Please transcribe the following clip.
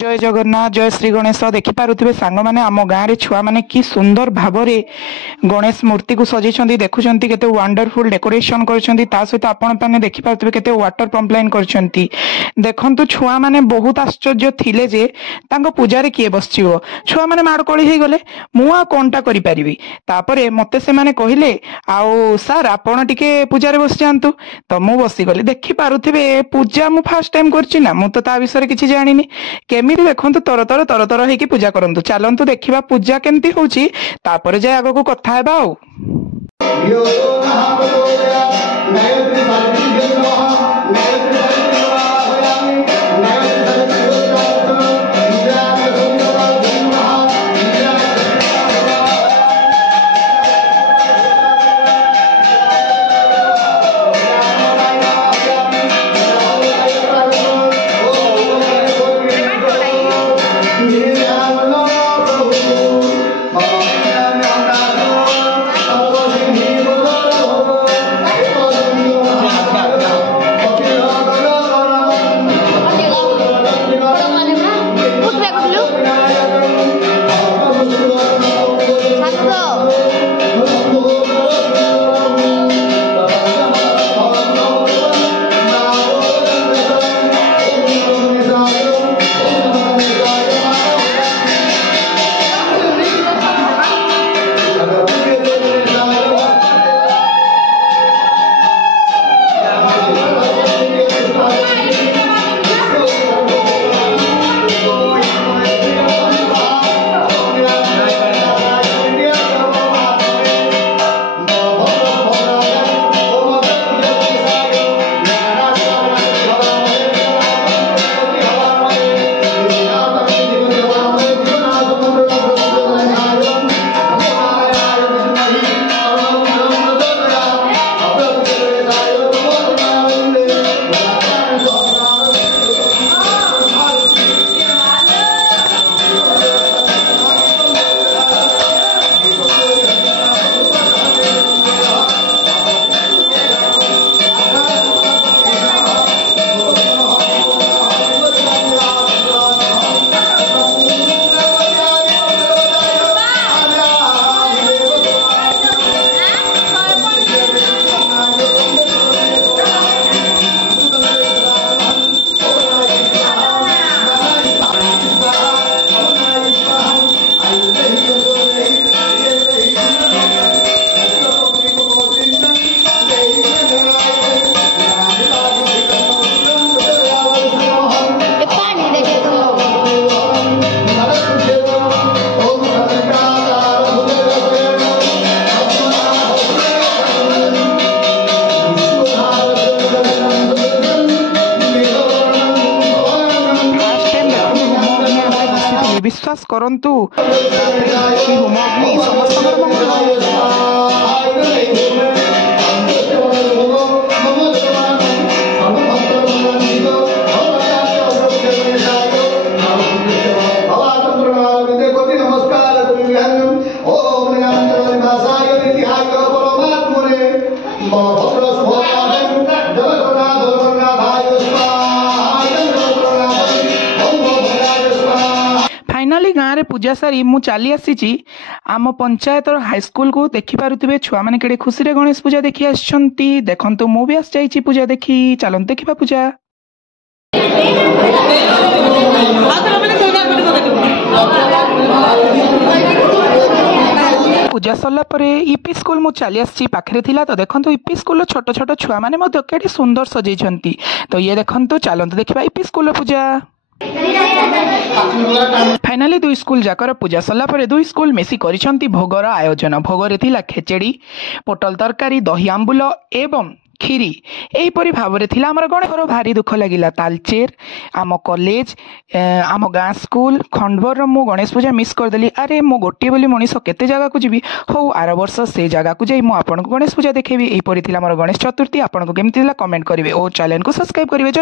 जय जगन्नाथ जय श्री गणेश देखिपे सांग मैंने आम गाँव में छुआ मैंने कि सुंदर भाव गणेश मूर्ति को सजाई देखुं केते वंडरफुल डेकोरेशन कर सहित आपण देखिपे केते वाटर पंप लाइन कर देखु छुआ मैंने बहुत आश्चर्य थिले जे तांको पूजा किए बस छुआ मैंने माड़कोड़ी हो गले मुआ कौनटा करी मते से माने कहले आउ सार आपण टिके पूजा रे बस जातु तो मु बसीगली देखिपे पूजा मु फास्ट टाइम करछि ना मु तो ता विषय किछि जानिनी केमिति देखंतु तर तर तर तर हेकि पूजा करंतु चलंतु देखिबा पूजा केमती होउची तापर जे आगो को कथा हेबा आउ विश्वास करंतु फाइनाली गाँव में पूजा सारी मु चली आसी आम पंचायत हाईस्कूल को देखिपे छुआ मैंने केड़े खुशी रे गणेश पूजा देखी आसछंती देखंतु मु भी आस जाइछि पूजा देखी चलन देखिबा पूजा पूजा सरला परे ईपी स्कूल मु चली आसी पाखरे थिला तो देखंतु ईपी स्कूल छोट छोट छुआ मैंने मध्य केड़े सुंदर सजैछंती तो ये देखंतु चलंतु देखिबा ईपी स्कूल पूजा फाइनाली दुई स्कूल जाकर पूजा सरला परे दुई स्कूल मिसी करिसंती भोगर आयोजन भोगरे थिला खेचेड़ी पोटल तरकारी दही आंबुल एवं खीरी एहीपरी भाव में आमर गणेश भारी दुख लगिला तालचेर आम कॉलेज आम गाँ स्कूल खंडवर मु गणेश पूजा मिस करदेली अरे मो गोटे बोली मनीष केते जगह को जीवी हो आर वर्ष से जगह को जाई मु आपन गणेश पूजा देखेबी एहीपरी आमर गणेश चतुर्थी आपन को केमती कमेंट करेंगे और चैनल को सब्सक्राइब करेंगे।